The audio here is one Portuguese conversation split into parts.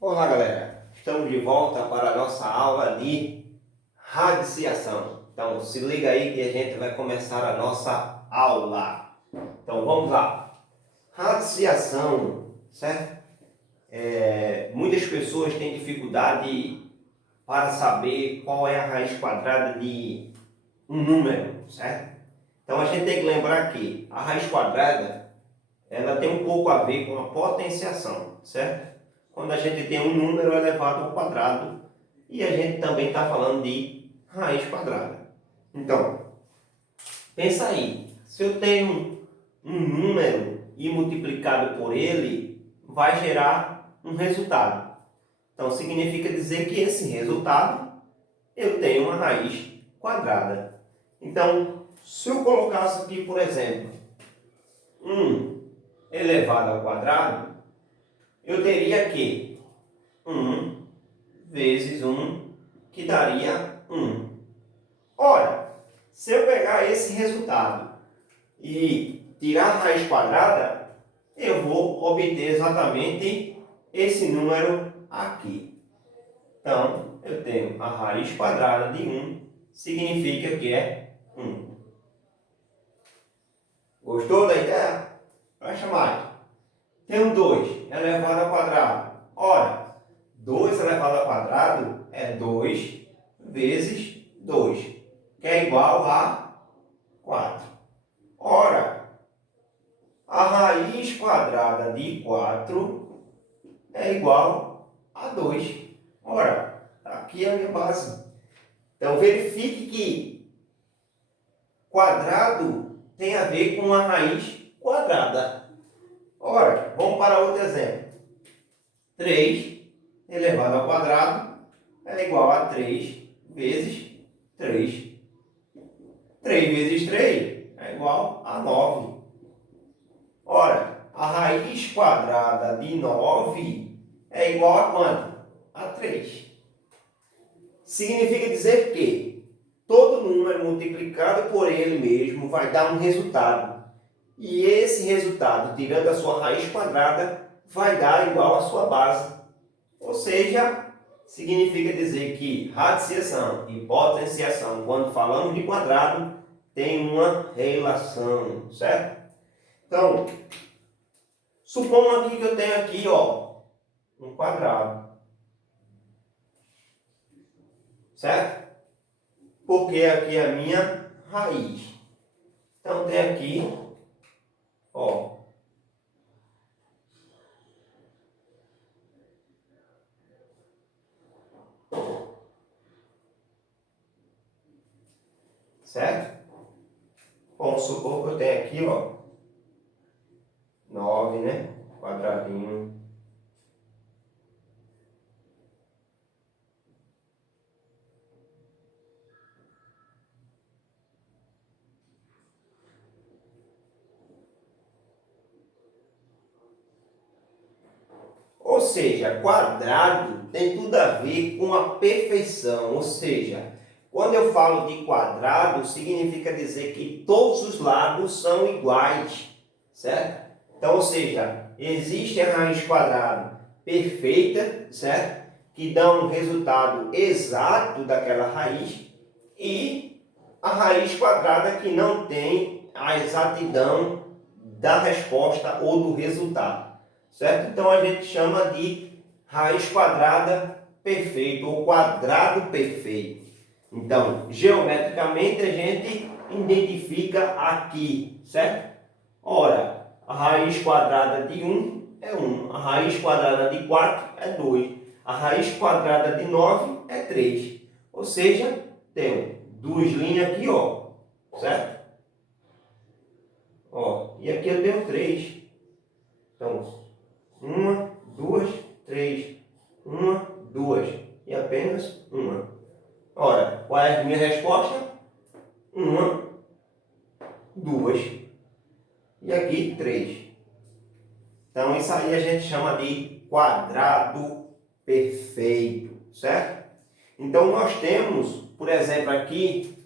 Olá, galera! Estamos de volta para a nossa aula de radiciação. Então, se liga aí que a gente vai começar a nossa aula. Então, vamos lá. Radiciação, certo? Muitas pessoas têm dificuldade para saber qual é a raiz quadrada de um número, certo? Então, a gente tem que lembrar que a raiz quadrada, ela tem um pouco a ver com a potenciação, certo? Quando a gente tem um número elevado ao quadrado e a gente também está falando de raiz quadrada. Então, pensa aí, se eu tenho um número e multiplicado por ele, vai gerar um resultado. Então, significa dizer que esse resultado eu tenho uma raiz quadrada. Então, se eu colocasse aqui, por exemplo, 1 elevado ao quadrado, eu teria que 1 vezes 1, que daria 1. Ora, se eu pegar esse resultado e tirar a raiz quadrada, eu vou obter exatamente esse número aqui. Então, eu tenho a raiz quadrada de 1, significa que é 1. Gostou da ideia? Presta mais. Tenho 2 elevado ao quadrado. Ora, 2 elevado ao quadrado é 2 vezes 2, que é igual a 4. Ora, a raiz quadrada de 4 é igual a 2. Ora, aqui é a minha base. Então, verifique que quadrado tem a ver com a raiz quadrada. Ora, vamos para outro exemplo. 3 elevado ao quadrado é igual a 3 vezes 3. 3 vezes 3 é igual a 9. Ora, a raiz quadrada de 9 é igual a quanto? A 3. Significa dizer que todo número multiplicado por ele mesmo vai dar um resultado. E esse resultado, tirando a sua raiz quadrada, vai dar igual à sua base. Ou seja, significa dizer que radiciação e potenciação, quando falamos de quadrado, tem uma relação, certo? Então, suponha aqui que eu tenho aqui, ó, um quadrado, certo? Porque aqui é a minha raiz. Então, tem aqui, ó, certo? Vamos supor que eu tenho aqui, ó, 9, né? Quadradinho. Ou seja, quadrado tem tudo a ver com a perfeição. Ou seja, quando eu falo de quadrado, significa dizer que todos os lados são iguais, certo? Então, ou seja, existe a raiz quadrada perfeita, certo? Que dá um resultado exato daquela raiz, e a raiz quadrada que não tem a exatidão da resposta ou do resultado, certo? Então a gente chama de raiz quadrada perfeita ou quadrado perfeito. Então, geometricamente a gente identifica aqui, certo? Ora, a raiz quadrada de 1 é 1, a raiz quadrada de 4 é 2, a raiz quadrada de 9 é 3. Ou seja, temos duas linhas aqui, ó, certo? Ó, e aqui eu tenho 3. Então, 1, 2, 3. 1, 2 e apenas 1. Ora, qual é a minha resposta? 1, 2 e aqui 3. Então, isso aí a gente chama de quadrado perfeito, certo? Então, nós temos, por exemplo, aqui,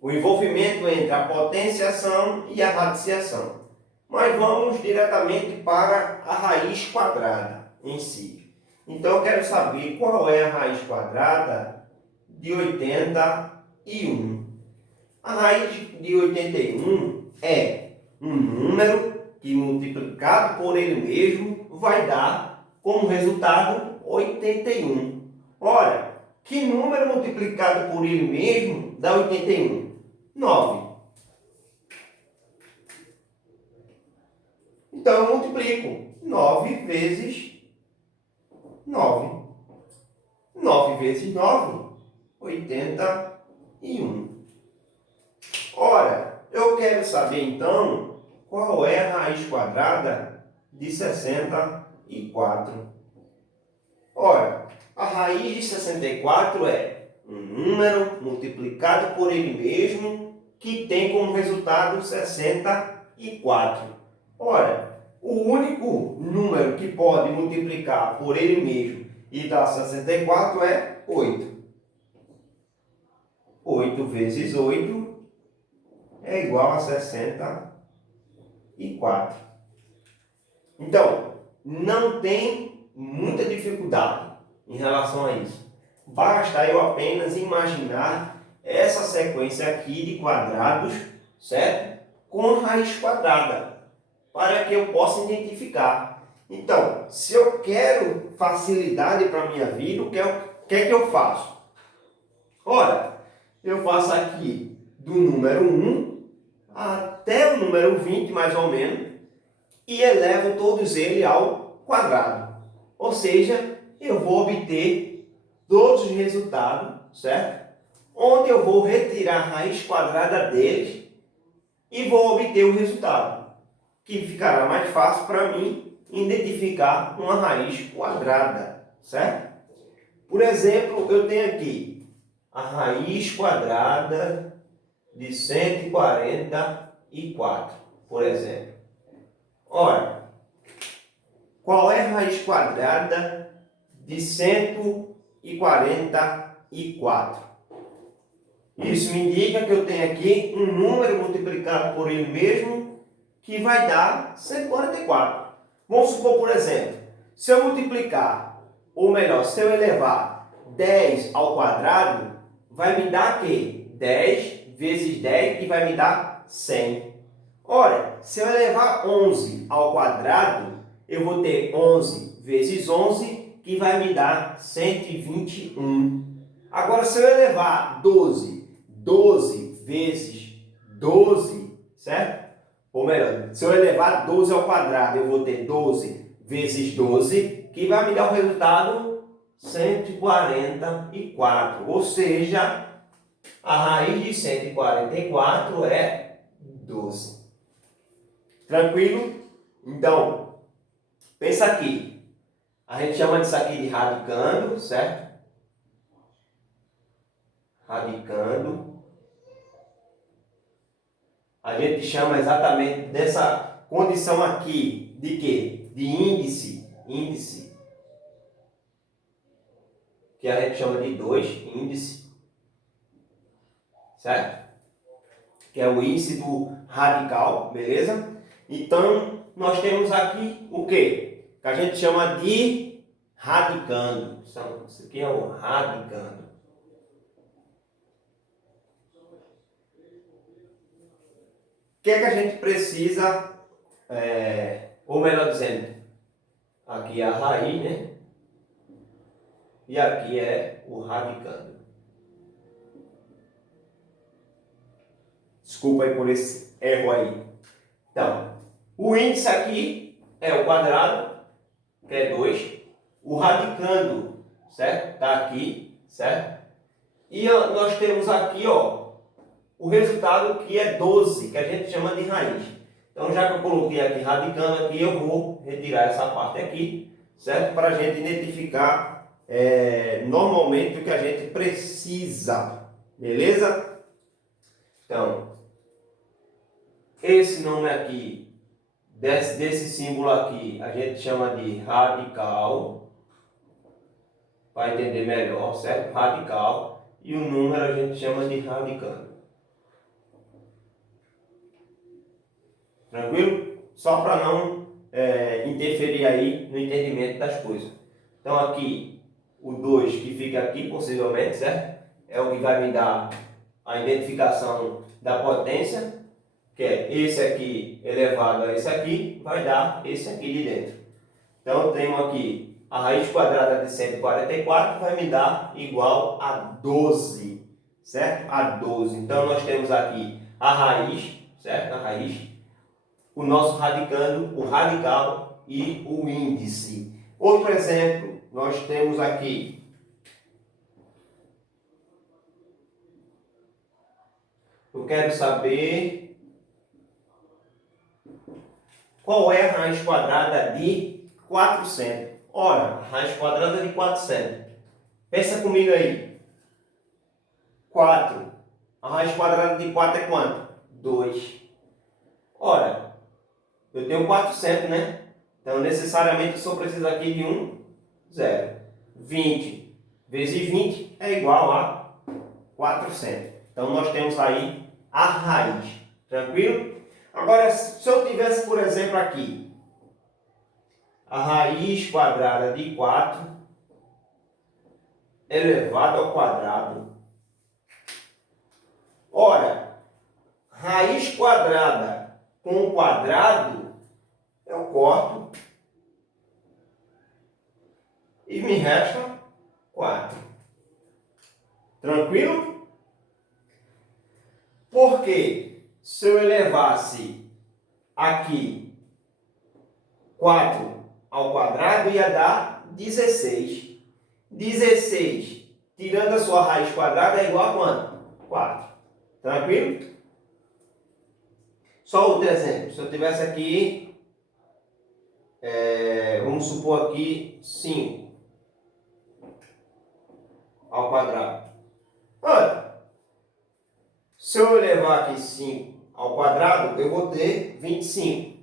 o envolvimento entre a potenciação e a radiciação. Mas vamos diretamente para a raiz quadrada. em si. Então eu quero saber qual é a raiz quadrada de 81. A raiz de 81 é um número que multiplicado por ele mesmo vai dar como resultado 81. Ora, que número multiplicado por ele mesmo dá 81? 9. Então eu multiplico 9 vezes 9. 9 vezes 9, 81. Ora, eu quero saber então qual é a raiz quadrada de 64. Ora, a raiz de 64 é um número multiplicado por ele mesmo que tem como resultado 64. Ora, o único número que pode multiplicar por ele mesmo e dar 64 é 8. 8 vezes 8 é igual a 64. Então, não tem muita dificuldade em relação a isso. Basta eu apenas imaginar essa sequência aqui de quadrados, certo? Com raiz quadrada, para que eu possa identificar. Então, se eu quero facilidade para a minha vida, o que é que eu faço? Ora, eu faço aqui do número 1 até o número 20, mais ou menos, e elevo todos eles ao quadrado. Ou seja, eu vou obter todos os resultados, certo? Onde eu vou retirar a raiz quadrada deles e vou obter o resultado, que ficará mais fácil para mim identificar uma raiz quadrada, certo? Por exemplo, eu tenho aqui a raiz quadrada de 144, por exemplo. Ora, qual é a raiz quadrada de 144? Isso me indica que eu tenho aqui um número multiplicado por ele mesmo que vai dar 144. Vamos supor, por exemplo, se eu multiplicar, ou melhor, se eu elevar 10 ao quadrado, vai me dar quê? 10 vezes 10, que vai me dar 100. Ora, se eu elevar 11 ao quadrado, eu vou ter 11 vezes 11, que vai me dar 121. Agora, se eu elevar 12 vezes 12, certo? Ou melhor, se eu elevar 12 ao quadrado, eu vou ter 12 vezes 12, que vai me dar o resultado 144. Ou seja, a raiz de 144 é 12. Tranquilo? Então, pensa aqui. A gente chama disso aqui de radicando, certo? Radicando. A gente chama exatamente dessa condição aqui de quê? De índice. Índice. Que a gente chama de 2, índice. Certo? Que é o índice do radical, beleza? Então, nós temos aqui o quê? Que a gente chama de radicando. Isso aqui é o radicando. O que é que a gente precisa, ou melhor dizendo, aqui é a raiz, né? E aqui é o radicando. Desculpa aí por esse erro aí. Então, o índice aqui é o quadrado, que é 2. O radicando, certo? Está aqui, certo? E nós temos aqui, ó, o resultado que é 12, que a gente chama de raiz. Então, já que eu coloquei aqui radicando aqui, eu vou retirar essa parte aqui, certo? Para a gente identificar normalmente o que a gente precisa, beleza? Então, esse nome aqui, desse símbolo aqui, a gente chama de radical, para entender melhor, certo? Radical. E o número a gente chama de radicando. Tranquilo? Só para não interferir aí no entendimento das coisas. Então aqui, o 2 que fica aqui possivelmente, certo? É o que vai me dar a identificação da potência, que é esse aqui elevado a esse aqui, vai dar esse aqui de dentro. Então eu tenho aqui a raiz quadrada de 144 vai me dar igual a 12, certo? A 12. Então nós temos aqui a raiz, certo? A raiz, o nosso radicando, o radical e o índice. Outro exemplo, nós temos aqui eu quero saber qual é a raiz quadrada de 400. Ora, a raiz quadrada de 400. Pensa comigo aí. 4. A raiz quadrada de 4 é quanto? 2. Ora, eu tenho 400, né? Então, necessariamente, eu só preciso aqui de um zero. 20 vezes 20 é igual a 400. Então, nós temos aí a raiz. Tranquilo? Agora, se eu tivesse, por exemplo, aqui a raiz quadrada de 4 elevado ao quadrado. Ora, raiz quadrada com quadrado, eu corto e me resta 4. Tranquilo? Porque se eu elevasse aqui 4 ao quadrado, ia dar 16. 16, tirando a sua raiz quadrada, é igual a quanto? 4. Tranquilo? Só outro exemplo. Se eu tivesse aqui, vamos supor aqui 5 ao quadrado. Olha, se eu elevar aqui 5 ao quadrado, eu vou ter 25.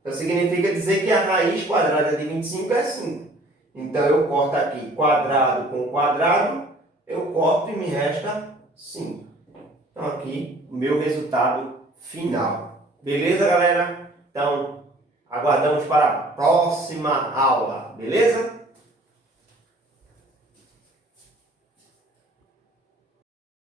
Então significa dizer que a raiz quadrada de 25 é 5. Então eu corto aqui quadrado com quadrado, eu corto e me resta 5. Então aqui o meu resultado final. Beleza, galera? Então aguardamos para a próxima aula. Beleza?